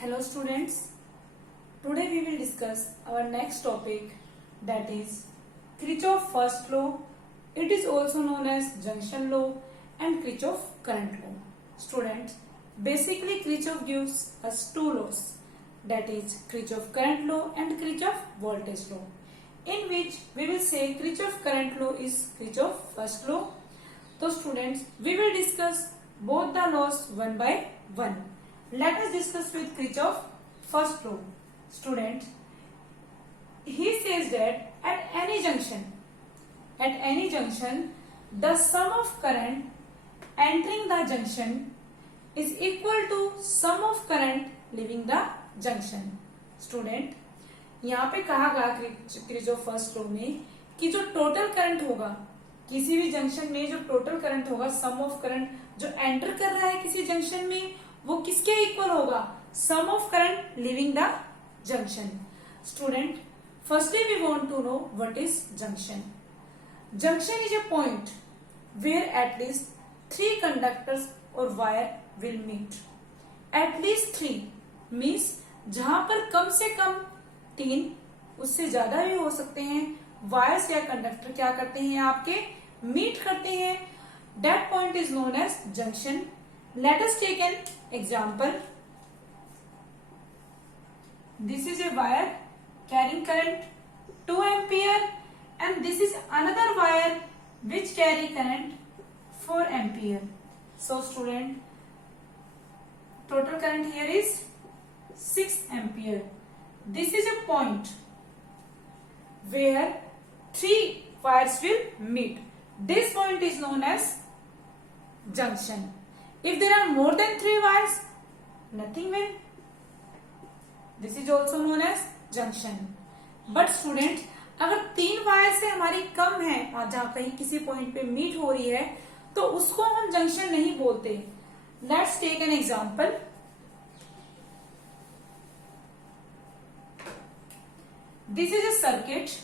Hello students, today we will discuss our next topic, that is Kirchhoff first law. It is also known as junction law and Kirchhoff current law. Students, basically Kirchhoff gives us two laws, that is Kirchhoff current law and Kirchhoff voltage law, in which we will say Kirchhoff current law is Kirchhoff first law. So students, we will discuss both the laws one by one. Let us discuss with Kirchhoff first law. Student, he says that at any junction, the sum of current entering the junction is equal to sum of current leaving the junction. Student, यहाँ पे कहा गया Kirchhoff first law में कि जो total current होगा किसी भी जंक्शन में, जो टोटल करंट होगा, सम ऑफ करंट जो एंटर कर रहा है किसी जंक्शन में, वो किसके इक्वल होगा? Sum of current leaving the junction. Student, firstly we want to know what is junction. Junction is a point where at least three conductors or wire will meet. At least three means जहां पर कम से कम तीन, उससे ज्यादा भी हो सकते हैं, वायर्स या कंडक्टर क्या करते हैं आपके मीट करते हैं. That point is known as junction. Let us take an example. This is a wire carrying current 2 ampere and this is another wire which carry current 4 ampere. So student, total current here is 6 ampere. This is a point where three wires will meet. This point is known as junction. If there are more than 3 wires, nothing will. This is also known as junction. But student, अगर 3 wire से हमारी कम है और जहां कहीं किसी point पे meet हो रही है तो उसको हम जंक्शन नहीं बोलते. Let's take an example. This is a circuit.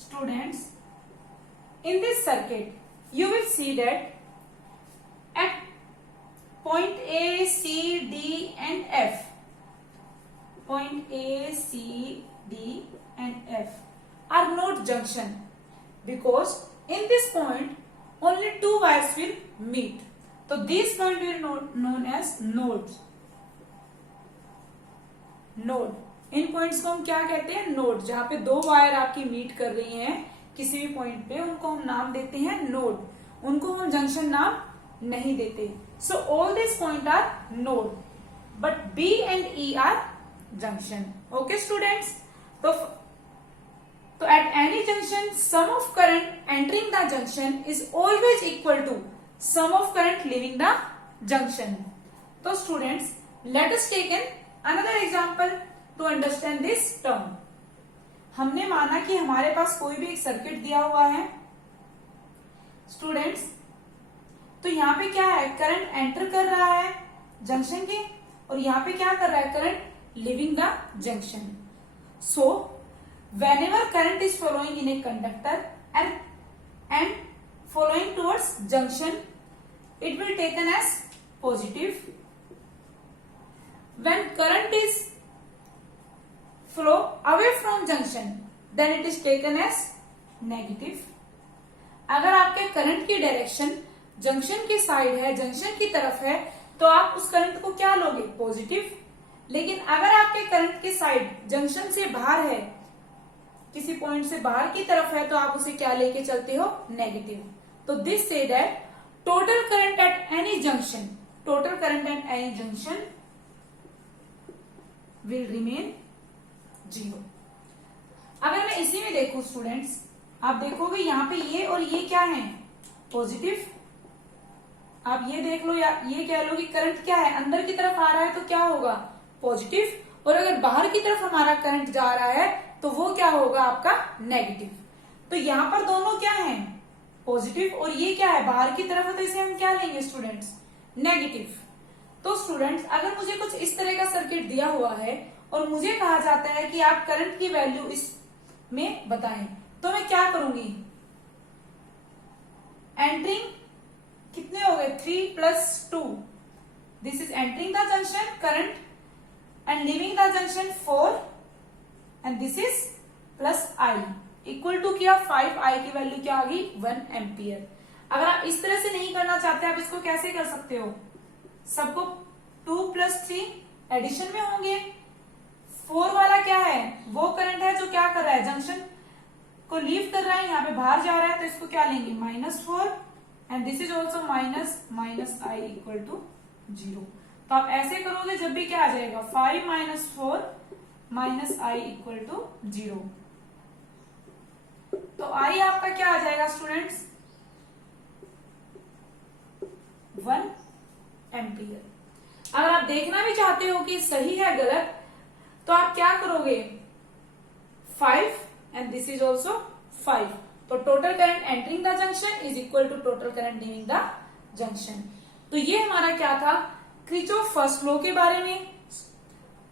Students, in this circuit you will see that at point A, C, D and F, point A, C, D and F are not junction because in this point only 2 wires will meet. So this point will be known as nodes. Node. In points को हम क्या कहते हैं? Node. जहां पे 2 wire आपकी meet कर रही हैं किसी भी पॉइंट पे, उनको हम नाम देते हैं नोड. उनको हम जंक्शन नाम नहीं देते. So all this point are node but B and E are junction. Okay students, तो at any junction sum of current entering the junction is always equal to sum of current leaving the junction. तो students, let us take an another example to understand this term. हमने माना कि हमारे पास कोई भी एक circuit दिया हुआ है स्टूडेंट्स. तो यहाँ पे क्या है? करंट एंटर कर रहा है जंक्शन के और यहाँ पे क्या कर रहा है? Current leaving the junction. So whenever current is flowing in a conductor and flowing towards junction, it will taken as positive. When current is flow away from junction then it is taken as negative. अगर आपके current की direction junction की side है, junction की तरफ है, तो आप उस करंट को क्या लोगे? पॉजिटिव. लेकिन अगर आपके करंट की साइड जंक्शन से बाहर है, किसी पॉइंट से बाहर की तरफ है, तो आप उसे क्या लेके चलते हो? नेगेटिव. तो this say that total current eight any junction, total current eight any junction will remain 0. अगर मैं इसी में देखूं स्टूडेंट्स, आप देखोगे यहाँ पे ये और ये क्या है? पॉजिटिव. आप ये देख लो या ये कह लो कि करंट क्या है? अंदर की तरफ आ रहा है तो क्या होगा? पॉजिटिव. और अगर बाहर की तरफ हमारा करंट जा रहा है तो वो क्या होगा? आपका नेगेटिव. तो यहाँ पर दोनों क्या है? पॉजिटिव, और ये क्या है बाहर की तरफ है, तो इसे हम क्या लेंगे स्टूडेंट्स, नेगेटिव। तो स्टूडेंट्स अगर मुझे कुछ इस तरह का सर्किट दिया हुआ है और मुझे कहा जाता है कि आप करंट की वैल्यू इसमें बताएं, तो मैं क्या करूंगी, एंटरिंग कितने हो गए 3 + 2, this is entering the junction current and leaving the junction 4 and this is +I equal to किया 5I की वैल्यू क्या आ गई 1 एम्पियर। अगर आप इस तरह से नहीं करना चाहते, आप इसको कैसे कर सकते हो, सबको 2 + 3 एडिशन में होंगे। 4 वाला क्या है, वो करंट है जो क्या कर रहा है, जंक्शन को लीव कर रहा है, यहाँ पे बाहर जा रहा है, तो इसको क्या लेंगे -4 and this is also -I equal to 0। तो आप ऐसे करोगे जब भी क्या आ जाएगा 5 - 4 -I इक्वल टू 0। तो I आपका क्या आ जाएगा स्टूडेंट्स 1 एम्पियर। अगर आप देखना भी चाहते हो कि सही है गलत, तो आप क्या करोगे 5 एंड दिस इज ऑल्सो 5, तो total current entering the junction is equal to total current leaving the junction. तो ये हमारा क्या था, किरचॉफ फर्स्ट लॉ के बारे में।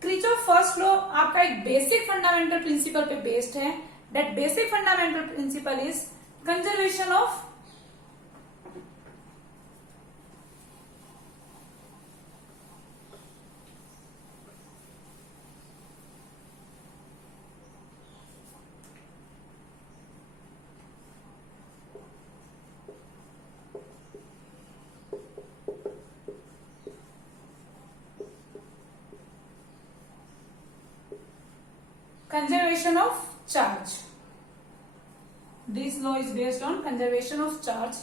किरचॉफ फर्स्ट लॉ आपका एक बेसिक फंडामेंटल प्रिंसिपल पे बेस्ड है। That basic fundamental principle is conservation of conservation of charge. This law is based on conservation of charge.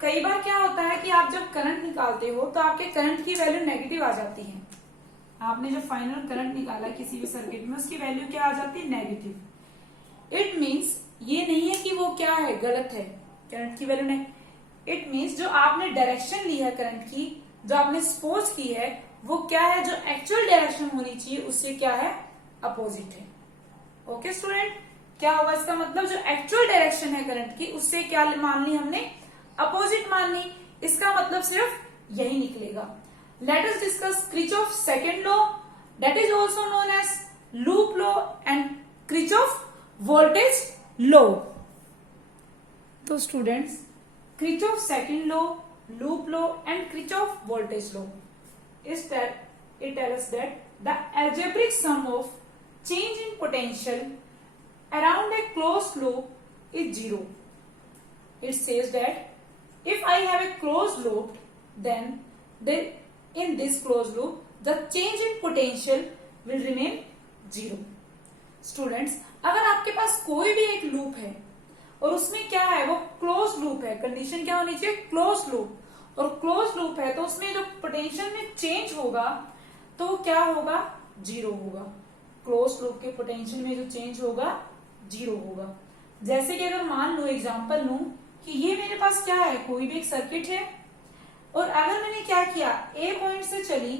कई बार क्या होता है कि आप जब करंट निकालते हो तो आपके करंट की वैल्यू नेगेटिव आ जाती है। आपने जो फाइनल करंट निकाला किसी भी सर्किट में, उसकी वैल्यू क्या आ जाती है, नेगेटिव। इट मीन्स ये नहीं है कि वो क्या है, गलत है, करंट की वैल्यू नहीं, इट मीन्स जो आपने डायरेक्शन ली है करंट की, जो आपने सपोज की है, वो क्या है, जो एक्चुअल डायरेक्शन होनी चाहिए उससे क्या है, अपोजिट है। ओके स्टूडेंट, क्या होगा इसका मतलब, जो एक्चुअल डायरेक्शन है करंट की उससे क्या मान ली हमने, अपोजिट मान ली। इसका मतलब सिर्फ यही निकलेगा। Let us discuss Kirchhoff second law, that is also known as loop law and Kirchhoff voltage law. तो students Kirchhoff second law, loop law and Kirchhoff voltage law is that it tells us that the algebraic sum of change in potential around a closed loop is 0. It says that if I have a closed loop, then in this closed loop the change in potential will remain 0. Students, अगर आपके पास कोई भी एक loop है और उसमें क्या है, वो क्लोज लूप है, कंडीशन क्या होनी चाहिए, क्लोज लूप, और क्लोज लूप है तो उसमें जो पोटेंशियल में चेंज होगा तो क्या होगा, 0 होगा। क्लोज लूप के पोटेंशियल में जो चेंज होगा 0 होगा। जैसे कि अगर मान लो एग्जांपल लूं कि ये मेरे पास क्या है, कोई भी एक सर्किट है, और अगर मैंने क्या किया, ए पॉइंट से चली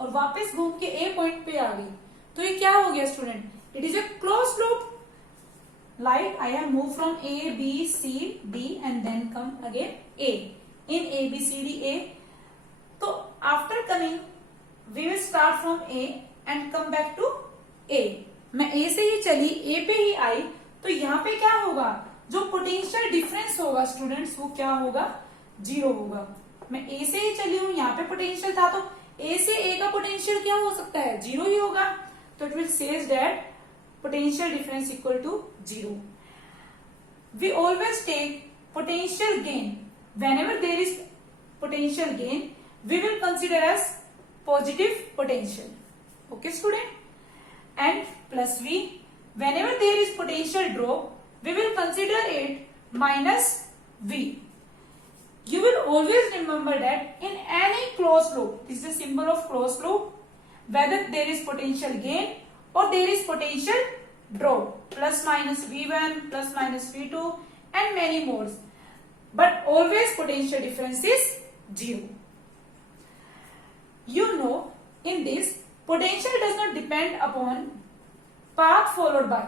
और वापस घूम के ए पॉइंट पे आ गई, तो ये क्या हो गया student, it is a close loop. Like I have moved from A, B, C, D and then come again A. In A, B, C, D, A. So after coming, we will start from A and come back to A. मैं A से ही चली, A पे ही आई, तो यहाँ पे क्या होगा, जो पोटेंशियल डिफरेंस होगा स्टूडेंट्स वो क्या होगा, 0 होगा। मैं A से ही चली हूँ, यहाँ पे पोटेंशियल था, तो A से A का पोटेंशियल क्या हो सकता है, 0 ही होगा। तो it will says that potential difference equal to 0. We always take potential gain. Whenever there is potential gain, we will consider as positive potential. Okay, student? And plus V. Whenever there is potential drop, we will consider it minus V. You will always remember that in any closed loop, this is the symbol of closed loop, whether there is potential gain or there is potential drop, plus minus V1, plus minus V2 and many more, but always potential difference is 0. You know, in this potential does not depend upon path followed by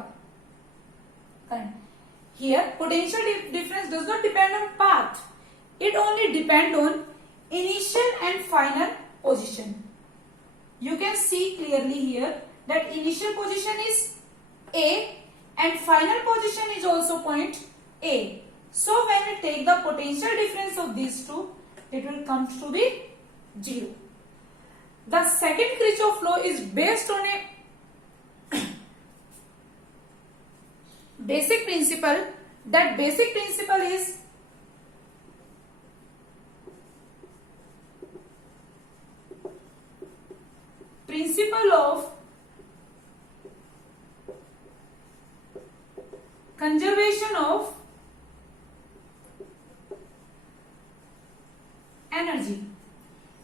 current. Here, potential difference does not depend on path. It only depends on initial and final position. You can see clearly here that initial position is A and final position is also point A. So when we take the potential difference of these two, it will come to be 0. The second Kirchhoff law is based on a basic principle. That basic principle is principle of conservation of energy.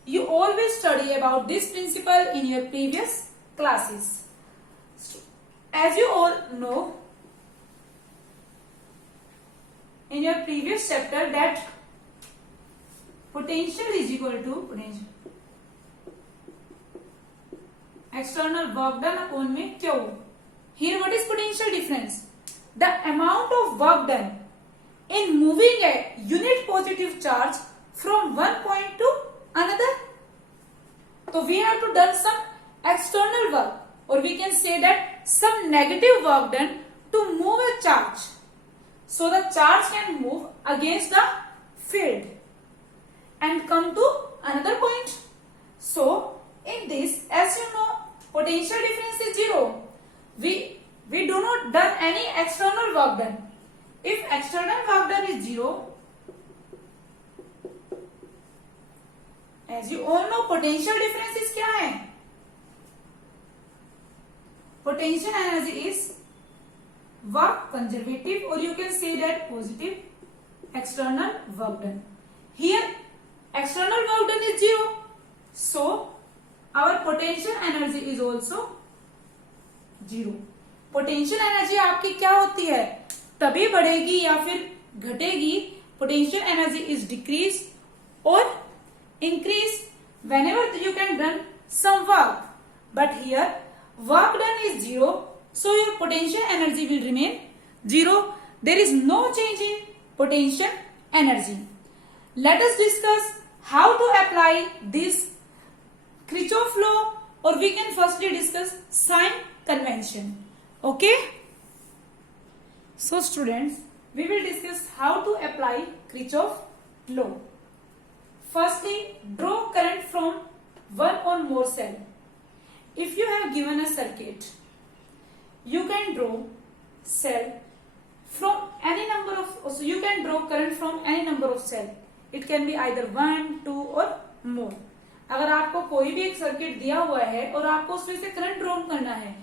You always study about this principle in your previous classes. As you all know, in your previous chapter, that potential is equal to potential external work done upon में Q. Here what is potential difference? The amount of work done in moving a unit positive charge from one point to another. So we have to done some external work, or we can say that some negative work done to move a charge. So the charge can move against the field and come to another point. So in this, as you know, potential difference is 0. We do not done any external work done. If external work done is 0, as you all know, potential difference is क्या है? Potential energy is work conservative, or you can say that positive external work done. Here external work done is 0, so our potential energy is also 0. Potential energy आपकी क्या होती है? तभी बढ़ेगी या फिर घटेगी. पोटेंशियल एनर्जी इज डिक्रीज और increase whenever you can done some work, but here work done is 0, so your potential energy will remain 0. There is no change in potential energy. Let us discuss how to apply this Kirchhoff law, or we can firstly discuss sign convention. Okay, so students, we will discuss how to apply Kirchhoff law. Firstly, draw current from one or more cell. If you have given a circuit, you can draw cell from any number of, so you can draw current from any number of cell. It can be either 1, 2 or more. अगर आपको कोई भी एक circuit दिया हुआ है और आपको उसमें से करंट ड्रॉ करना है,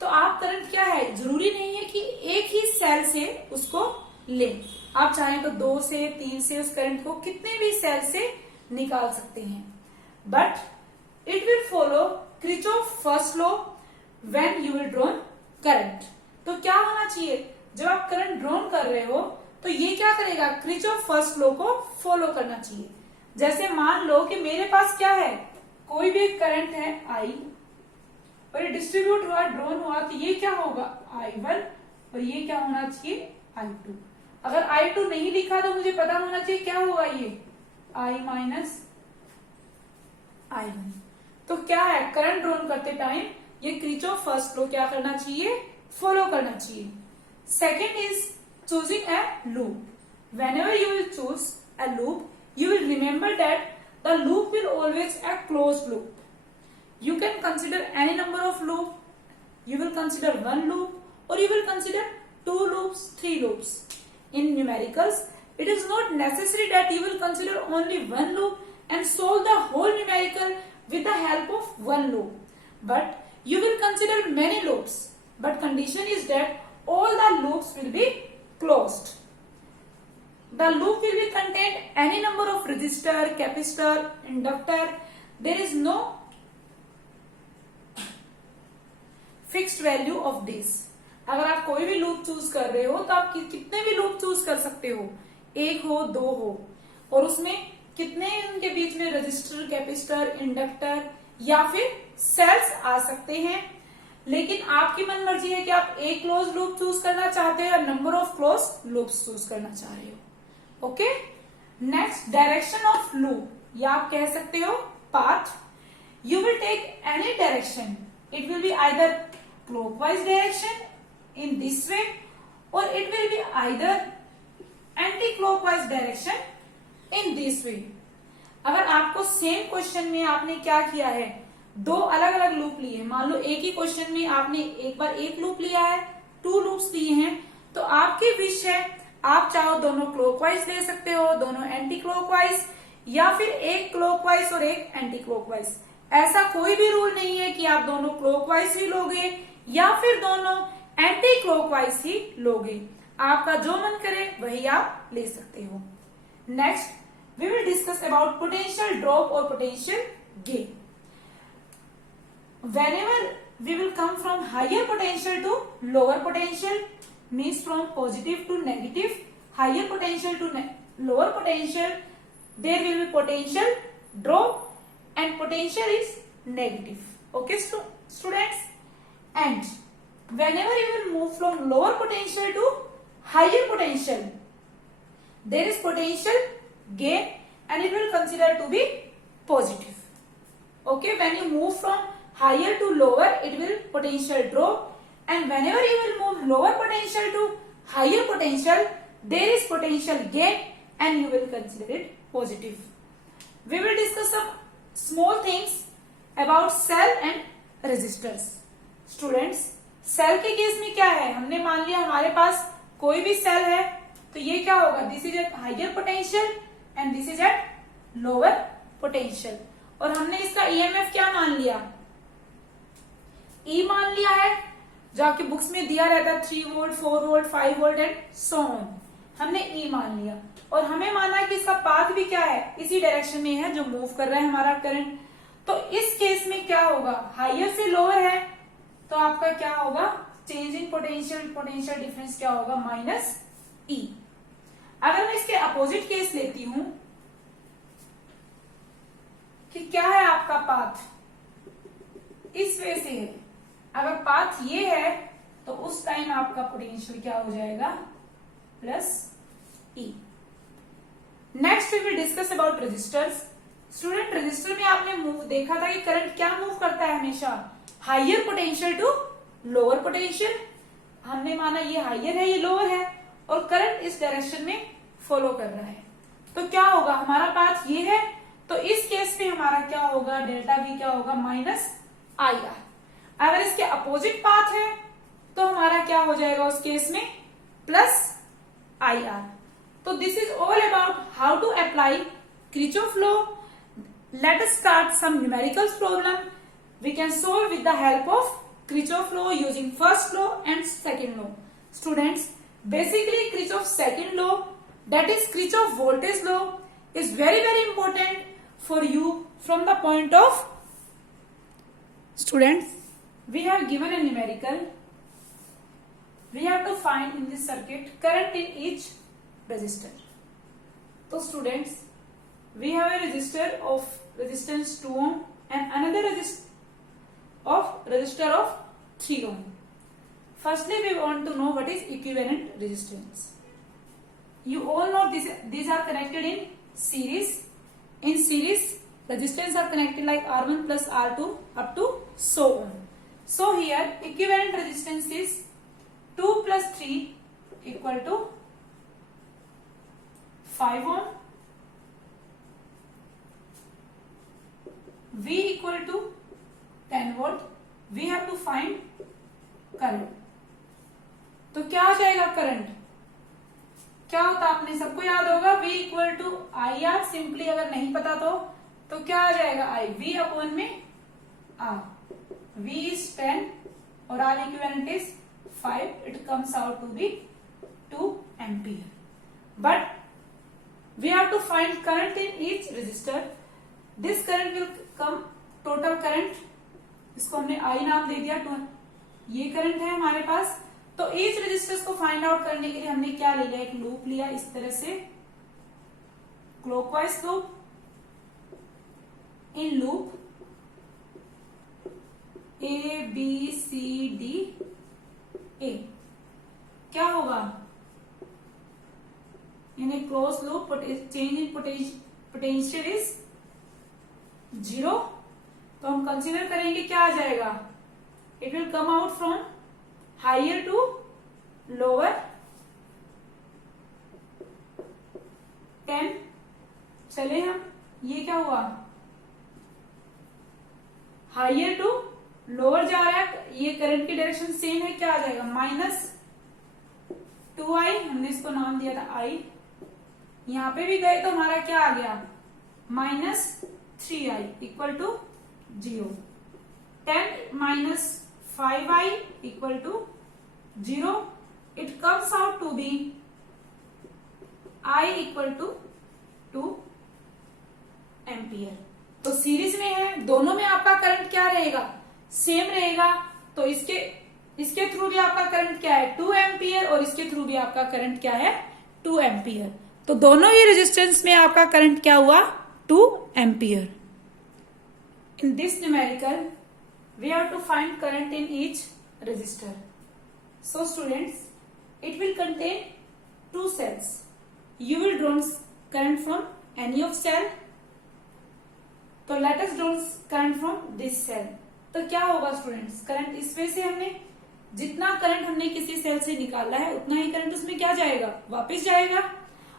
तो आप करंट क्या है, जरूरी नहीं है कि एक ही सेल से उसको लें. आप चाहें तो 2 से 3 से उस करंट को कितने भी सेल से निकाल सकते हैं. But it will follow Kirchhoff first law when you will draw current. तो क्या होना चाहिए, जब आप करंट ड्रॉ कर रहे हो तो ये क्या करेगा, Kirchhoff फर्स्ट लॉ को फॉलो करना चाहिए. जैसे मान लो कि मेरे पास क्या है, कोई भी करंट है I और ये डिस्ट्रीब्यूट हुआ, ड्रॉन हुआ, तो ये क्या होगा I1 और ये क्या होना चाहिए I2. अगर I2 नहीं लिखा तो मुझे पता होना चाहिए क्या होगा, ये I माइनस I1. तो क्या है, करंट ड्रॉन करते टाइम ये Kirchhoff फर्स्ट लॉ क्या करना चाहिए, फॉलो करना चाहिए. Second is choosing a loop. whenever you will choose a loop, you will remember that the loop will always a closed loop. You can consider any number of loop. You will consider one loop, or you will consider 2 loops, 3 loops. In numericals, it is not necessary that you will consider only one loop and solve the whole numerical with the help of one loop. But you will consider many loops. But condition is that all the loops will be closed. The loop will be contained any number of resistor, capacitor, inductor. There is no fixed value of this. अगर आप कोई भी loop choose कर रहे हो तो आप कितने भी लूप चूज कर सकते हो, 1 हो 2 हो, और उसमें कितने उनके बीच में रजिस्टर, कैपेसिटर, इंडक्टर या फिर सेल्स आ सकते हैं. लेकिन आपकी मन मर्जी है कि आप एक क्लोज लूप चूज करना चाहते हो या number of close loops choose करना चाह रहे हो। Okay, next direction of loop, या आप कह सकते हो path. You will take any direction, it will be either clockwise direction in this way और it will be either anti clockwise direction in this way. अगर आपको सेम क्वेश्चन में आपने क्या किया है, दो अलग अलग लूप लिए, मान लो एक ही क्वेश्चन में आपने एक बार एक लूप लिया है, 2 लूप्स लिए हैं, तो आपकी विश है आप चाहो दोनों क्लॉकवाइज ले सकते हो, दोनों एंटी क्लॉकवाइज, या फिर एक क्लॉकवाइज और एक एंटी क्लॉकवाइज। ऐसा कोई भी रूल नहीं है कि आप दोनों क्लॉकवाइज ही लोगे या फिर दोनों एंटी क्लॉकवाइज ही लोगे। आपका जो मन करे वही आप ले सकते हो। Next we will discuss about potential drop or potential gain. Whenever we will come from higher potential to lower potential, means from positive to negative, higher potential to lower potential, there will be potential drop and potential is negative. Okay, students? And whenever you will move from lower potential to higher potential, there is potential gain and it will consider to be positive. Okay, when you move from higher to lower, it will potential drop, and whenever you will move lower potential to higher potential, there is potential gain and you will consider it positive. We will discuss some small things about cell and resistors. Students, cell के case में क्या है, हमने मान लिया हमारे पास कोई भी सेल है, तो ये क्या होगा, this is at higher potential and this is at lower potential, और हमने इसका ईएमएफ क्या मान लिया, ई मान लिया है, जो आपकी बुक्स में दिया रहता है 3 volt 4 volt 5 volt and so on, हमने ई मान लिया, और हमें माना कि इसका पाथ भी क्या है, इसी डायरेक्शन में है जो मूव कर रहा है हमारा करंट। तो इस केस में क्या होगा, हाइयर से लोअर है, तो आपका क्या होगा, change in potential, potential difference क्या होगा, माइनस ई। अगर मैं इसके अपोजिट केस लेती हूं कि क्या है आपका पाथ, इस वे से है, अगर पाथ ये है तो उस टाइम आपका पोटेंशियल क्या हो जाएगा, plus E. Next we will discuss about resistors. Student, resistor में आपने मूव देखा था कि करंट क्या मूव करता है, हमेशा higher potential to lower potential. हमने माना ये हाइयर है ये लोअर है और करंट इस डायरेक्शन में फॉलो कर रहा है, तो क्या होगा, हमारा पाथ ये है, तो इस केस में हमारा क्या होगा, डेल्टा वी क्या होगा, माइनस आई आर। अगर इसके अपोजिट पाथ है तो हमारा क्या हो जाएगा उस केस में, प्लस आई आर। तो this is all about how to apply Kirchhoff law. Let us start some numerical problem we can solve with the help of Kirchhoff law using first law and second law. Students, basically Kirchhoff's second law, that is Kirchhoff voltage law, is very very important for you from the point of, students, we have given a numerical, we have to find in this circuit current in each resistor. So students, we have a resistor of resistance 2 ohm and another resistor of 3 ohm. Firstly, we want to know what is equivalent resistance. You all know these are connected in series. In series, resistance are connected like R1 plus R2 up to so on. So here equivalent resistance is 2 plus 3 equal to 5 ohm. V equal to 10 volt. We have to find current. तो क्या आ जाएगा current, क्या होता आपने सबको याद होगा, V equal to I R. Simply अगर नहीं पता तो क्या आ जाएगा, आई V अपॉन में R। V इज 10 और R equivalent is 5. It comes out to be 2 ampere. But we have to find current in each resistor. This current will come total current, इसको हमने आई नाम दे दिया, ये करंट है हमारे पास। तो ईच रेजिस्टर्स को फाइंड आउट करने के लिए हमने क्या लिया, एक लूप लिया इस तरह से, clockwise loop, in loop A B C D A, क्या होगा? In a close loop change in potential is 0। तो हम कंसीडर करेंगे क्या आ जाएगा? It will come out from higher to lower 10। चले हम, ये क्या हुआ? हायर टू लोअर जा रहा है, ये करंट की डायरेक्शन सेम है, क्या आ जाएगा? -2i, हमने इसको नाम दिया था i। यहां पे भी गए तो हमारा क्या आ गया? -3i equal to 0। 10 minus 5i equal to 0. It comes out to be I equal to 2 ampere. तो सीरीज में है, दोनों में आपका करंट क्या रहेगा? सेम रहेगा। तो इसके थ्रू भी आपका करंट क्या है? 2 एम्पियर, और इसके थ्रू भी आपका करंट क्या है? 2 एम्पियर। तो दोनों ही रेजिस्टेंस में आपका करंट क्या हुआ? 2 ampere. In this numerical, we have to find current in each resistor. So students, it will contain 2 cells. You will draw current from any of cell. तो let us draw current from this cell. तो क्या होगा students? Current इस वे से हमने जितना current हमने किसी सेल से निकाला है उतना ही करंट उसमें क्या जाएगा? वापस जाएगा।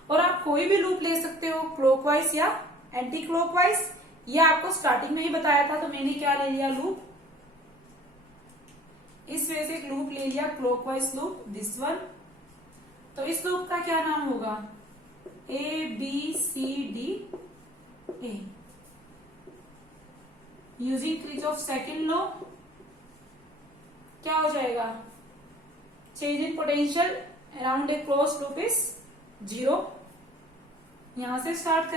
और आप कोई भी लूप ले सकते हो, क्लॉकवाइज या एंटी क्लॉकवाइज। ये आपको स्टार्टिंग में ही बताया था, तो मैंने क्या ले लिया? लूप। इस वजह से एक लूप ले लिया, क्लॉकवाइज लूप, दिस वन। तो इस लूप का क्या नाम होगा? ABCD A। Using Kirchhoff second law क्या हो जाएगा? Change in potential around a close loop is 0। यहां से स्टार्ट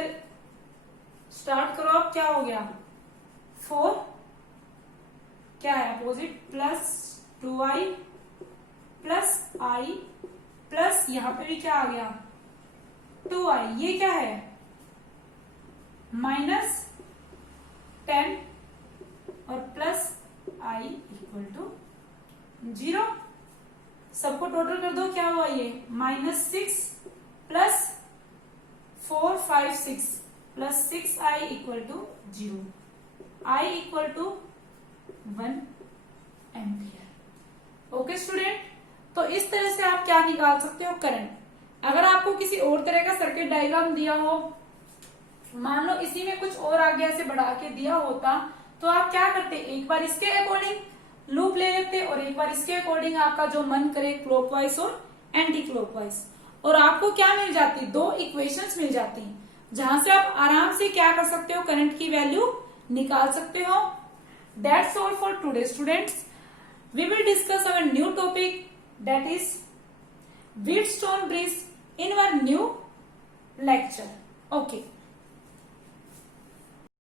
करो। अब क्या हो गया? 4 क्या है? Opposite plus 2i plus i plus यहां पे भी क्या आ गया? 2i। ये क्या है? -10 और प्लस i इक्वल टू 0। सबको टोटल कर दो, क्या हुआ? ये -6 plus 4 5 6 plus 6i equal to 0। i equal to 1 ampere. Okay student, तो इस तरह से आप क्या निकाल सकते हो? करंट। अगर आपको किसी और तरह का सर्किट डायग्राम दिया हो, मान लो इसी में कुछ और आगे ऐसे बढ़ा के दिया होता, तो आप क्या करते? एक बार इसके अकॉर्डिंग लूप ले लेते और एक बार इसके अकॉर्डिंग आपका जो मन करे क्लॉकवाइज और एंटी क्लॉकवाइज, और आपको क्या मिल जाती? 2 इक्वेशंस मिल जाती, जहां से आप आराम से क्या कर सकते हो? करंट की वैल्यू निकाल सकते हो। That's all for today students. We will discuss our new topic, that is Wheatstone bridge in one